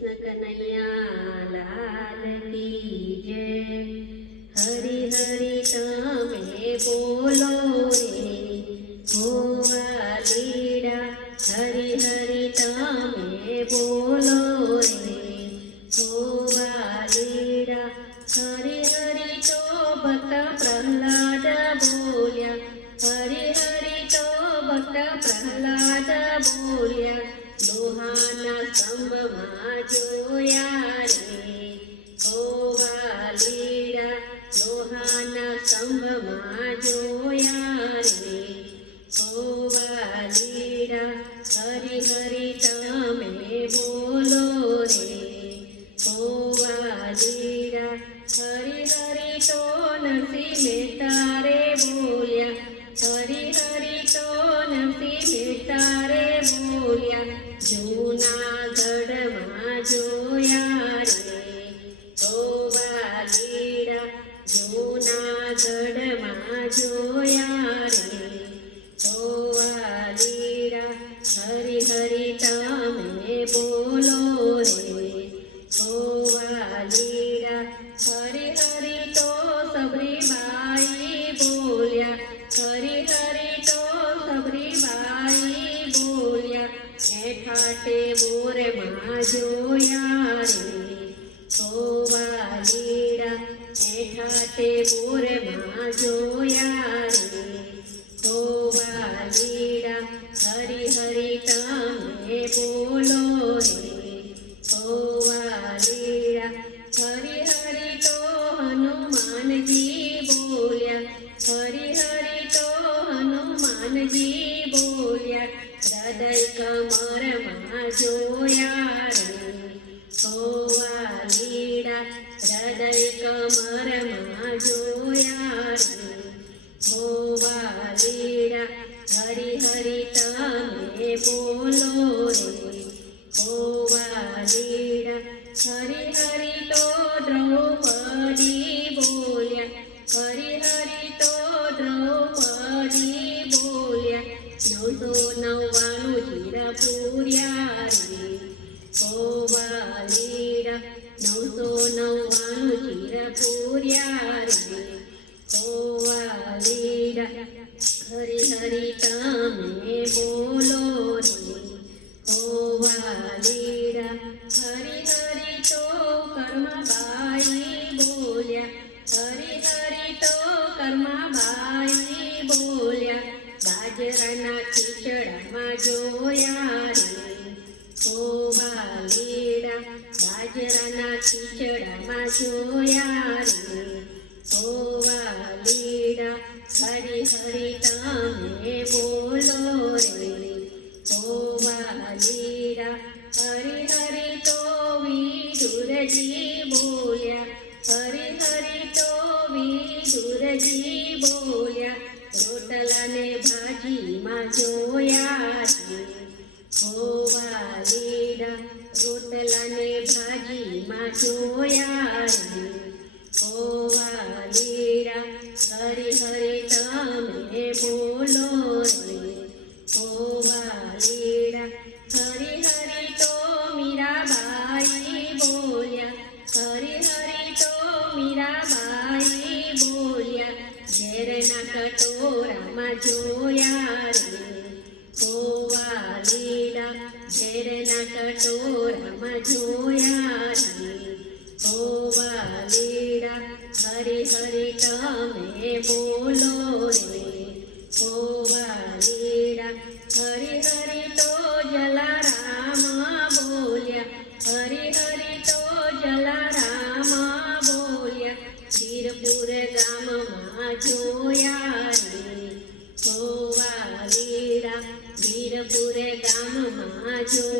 कृष्ण कन्हैया लाल की जय। हरि हरि तमे बोलो रे होवा लीड़ा, हरि हरि तमे बोलो रे होवा लीड़ा। हरि हरि तो भक्त प्रहलाद बोल्या, हरि हरि तो भक्त प्रहलाद बोल्या। लोहाना स्तंभमां जोया रे होवा लीड़ा, लोहाना स्तंभमां जोया रे होवा लीड़ा। हरि हरि तमे बोलो रे होवा लीड़ा। हरि हरि तो नरसिंह मेहता रे बोल्या, हरि हरि तो नरसिंह मेहता रे बोल्या। जूनागढ़मां जोया रे होवा लीड़ा, जूनागढ़मां जोया रे होवा लीड़ा। हरि हरि तमे बोलो रे होवा लीड़ा। हरि हरि तो सबरी बाई बोल्या, हरि हरि तो सबरी बाई बोल्या। एठाटे मोर मां जोया रे होवा लीड़ा, एठाटे मोर मां जोया रे होवा लीड़ा। हरि हरि तमे बोलो रे होवा लीड़ा। हरि हरि तो हनुमान जी बोल्या, हरि हरि तो हनुमान जी बोल्या। हृदय कमर मां जोया रे होवा लीड़ा, हृदय कमर मां जोया रे होवा लीड़ा। हरि हरि तमे बोलो रे होवा लीड़ा। हरि हरि तो द्रौपदी बोल्या, हरि हरि तो द्रौपदी बोल्या। 999 हीरा पूर्या रे होवा लीड़ा, 999 हीरा पूर्या रे होवा लीड़ा। हरि हरि तमे बोलो रे होवा लीड़ा। हरि हरि तो कर्माबाई बोल्या, हरि हरि तो कर्माबाई बोल्या। बाજરાના ખીચડામાં જોયા રે હોવા લીડા, બાજરાના ખીચડામાં જોયા રે હોવા लीड़ा। हरि हरि तमे बोलो रे होवा लीड़ा। हरि हरि तो विदुर जी बोल्या, हरि हरि तो विदुर जी बोल्या। रोटला ने भाजी मां जोया रे होवा लीड़ा, रोटला ने भाजी मां जोया रे होवा लीड़ा। हरि हरि तमे बोलो रे होवा लीड़ा। हरि हरि तो मीराबाई बोल्या, हरि हरि तो मीराबाई बोल्या। झेरना कटोरामां जोया रे होवा लीड़ा, झेरना कटोरामां जोया रे होवा लीड़ा। हरि हरि तमे बोलो रे होवा लीड़ा। हरि हरि तो जलाराम बोल्या, हरि हरि तो जलाराम बोल्या। वीरपुर गाममां जोया रे होवा लीड़ा, वीरपुर गाममां जोया